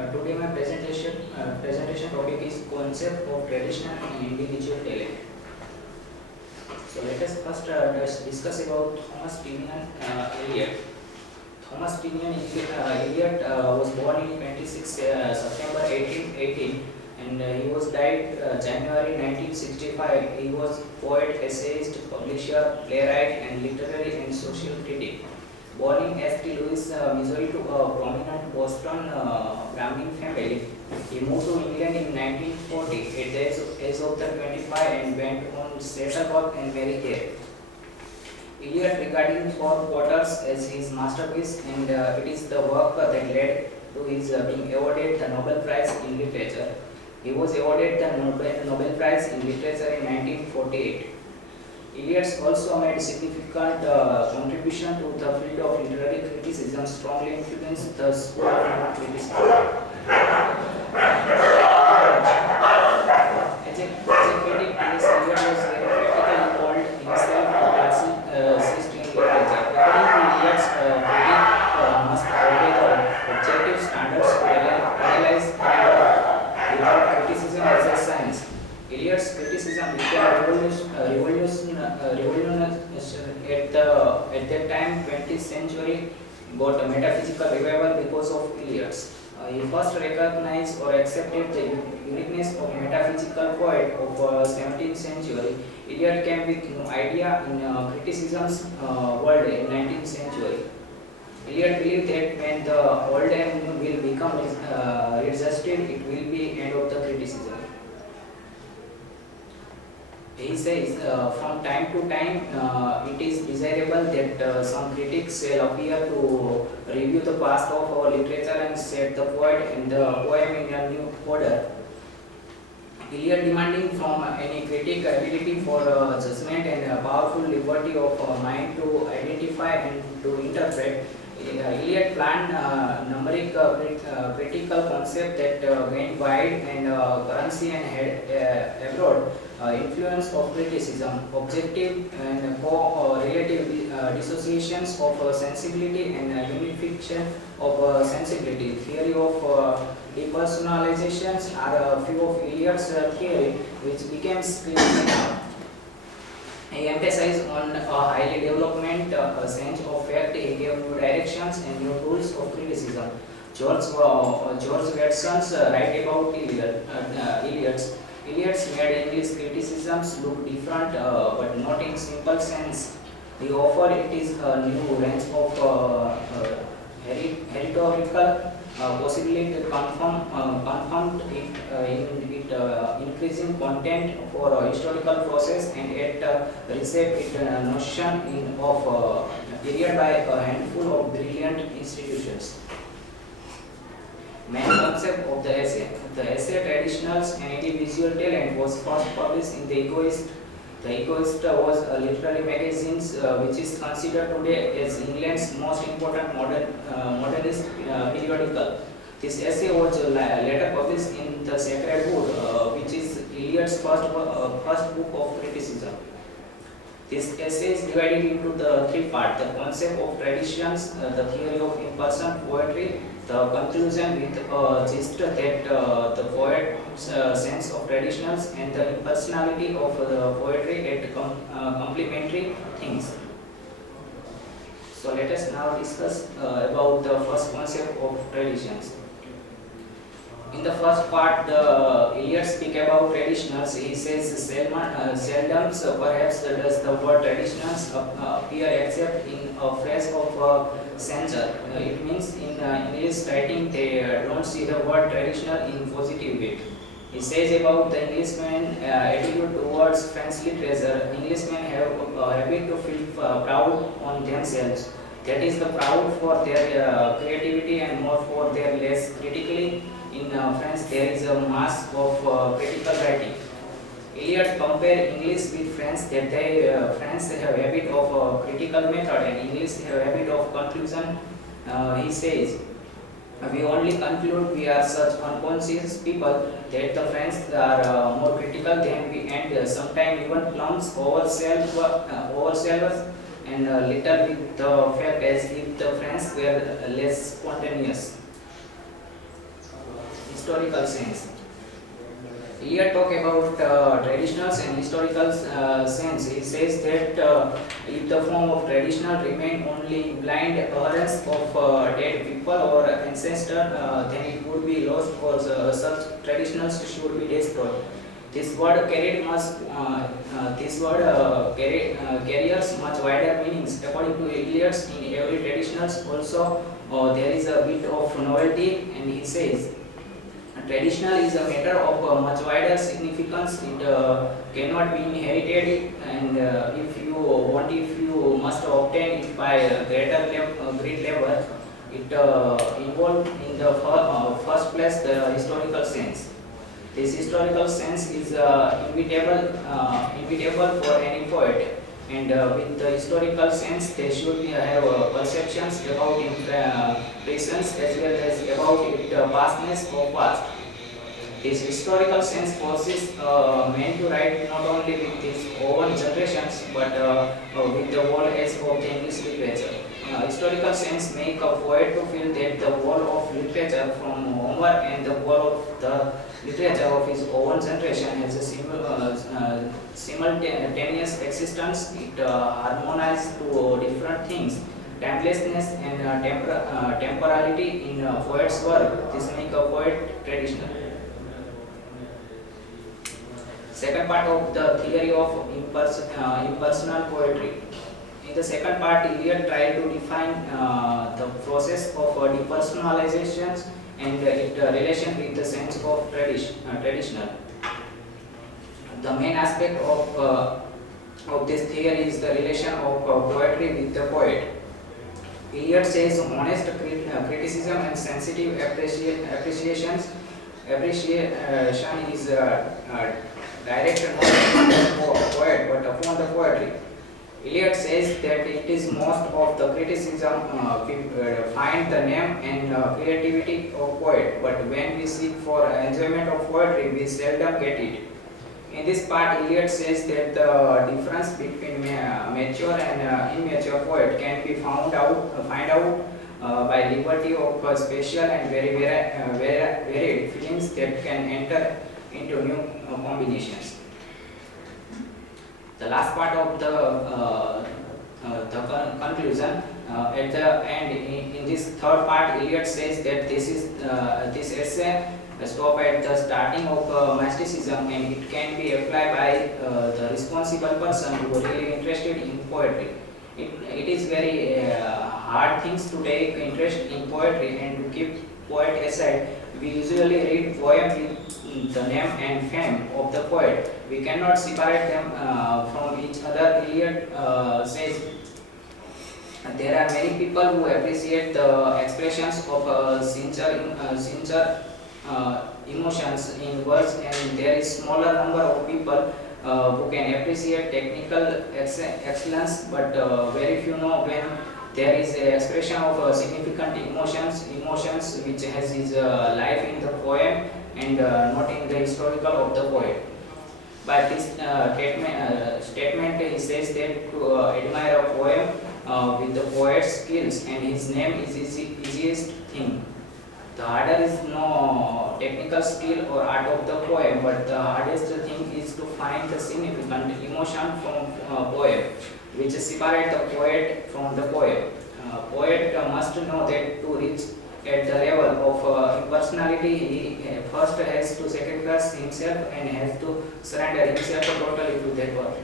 Today my presentation topic is concept of traditional and individual talent. So let us first discuss about Thomas Pinion Eliot. Thomas Pinion Eliot was born in 26 September 1818 and he was died January 1965. He was poet, essayist, publisher, playwright, and literary and social critic. Born in St. Louis, Missouri, to a prominent Boston Brahmin family, he moved to England in 1940 at the age of 25 and went on to settle work and marry there. Eliot regarding Four Quarters as his masterpiece, and it is the work that led to his being awarded the Nobel Prize in Literature. He was awarded the Nobel Prize in Literature in 1948. Eliot also made significant contribution to the field of literary criticism, strongly influenced the school of criticism. As a critic, Eliot was very practically called himself a classicist in literature. According to Eliot's critic must obey the objective standards to analyze without criticism as a science. Eliot's criticism became revolutionary at that time. 20th century got a metaphysical revival because of Eliot's. He first recognized or accepted the uniqueness of metaphysical poet of 17th century. Eliot came with new idea in criticism's world in 19th century. Eliot believed that when the old and new will become readjusted, it will be end of the criticism. He says, from time to time, it is desirable that some critics shall appear to review the past of our literature and set the poet and the poem in a new order. Eliot demanding from any critic ability for judgment and a powerful liberty of mind to identify and to interpret. Eliot planned numeric critical concept that gained wide and currency and had abroad influence of criticism, objective and co-relative dissociations of sensibility and unification of sensibility. Theory of depersonalizations are a few of Eliot's theory which became critical. He emphasized on a highly development sense of fact. He gave new directions and new tools of criticism. George Watson's write about Eliot's. Eliot's made English criticisms look different, but not in simple sense. He offered it is a new range of rhetorical possibility to confirm it in increasing content for a historical process and yet reshape its notion of period by a handful of brilliant institutions. Main concept of the essay. The essay Traditionals and Individual Talent was first published in The Egoist. The Egoist was a literary magazine which is considered today as England's most important modernist periodical. This essay was later published in The Sacred Wood, which is Eliot's first book of criticism. This essay is divided into the three parts: the concept of traditions, the theory of impersonal poetry, the conclusion with a gist that the poet's sense of traditionals and the impersonality of the poetry at complementary things. So let us now discuss about the first concept of traditions. In the first part, Eliot speaks about traditionals. He says seldom, perhaps does the word traditionals appear except in a phrase of censure. It means in English writing they don't see the word traditional in positive way. He says about the Englishman attitude towards French literature. Englishmen have a habit to feel proud on themselves. That is the proud for their creativity and more for their less critically. In France, there is a mass of critical writing. Eliot compared English with French, that French have a habit of critical method and English have a habit of conclusion. He says, we only conclude we are such unconscious people that the French are more critical than we and sometimes even plums ourselves and little with the fact as if the French were less spontaneous. historical sense. Here talk about traditionals and historical sense. He says that if the form of traditional remain only blind occurrence of dead people or ancestor, then it would be lost or such traditionals should be destroyed. This word carried carries much wider meanings. According to Eliot's, in every traditionals also there is a bit of novelty, and he says traditional is a matter of much wider significance. It cannot be inherited, and if you must obtain it by great labor. It involved in the first place the historical sense. This historical sense is inevitable for any poet, and with the historical sense, they should have perceptions about presence as well as about its pastness or past. His historical sense forces men to write not only with his own generations but with the whole age of the English literature. Historical sense make a poet to feel that the whole of literature from Homer and the whole of the literature of his own generation has a simultaneous existence. It harmonizes to different things. Timelessness and temporality in a poet's work. This make a poet traditional. Second part of the theory of impersonal poetry. In the second part, Eliot tried to define the process of depersonalization and its relation with the sense of traditional. The main aspect of this theory is the relation of poetry with the poet. Eliot says honest criticism and sensitive appreciation is directed not upon the poet but upon the poetry. Eliot says that it is most of the criticism find the name and creativity of poet, but when we seek for enjoyment of poetry, we seldom get it. In this part, Eliot says that the difference between mature and immature poet can be find out by liberty of special and very varied feelings that can enter into new combinations. The last part of the conclusion at the end in this third part, Eliot says that this essay stop at the starting of mysticism, and it can be applied by the responsible person who is really interested in poetry. It is very hard things to take interest in poetry and to keep poet aside. We usually read poems with the name and fame of the poet. We cannot separate them from each other. Eliot says there are many people who appreciate the expressions of sincere emotions in words, and there is smaller number of people who can appreciate technical excellence, but very few know when there is a expression of significant emotions which has his life in the poem and not in the historical of the poet. By this statement, he says that to admire a poem with the poet's skills and his name is easiest thing. The harder is no technical skill or art of the poem, but the hardest thing is to find the significant emotion from poem, which separate the poet from the poem. Poet must know that to reach at the level of impersonality, he first has to sacrifice himself and has to surrender himself totally to that work.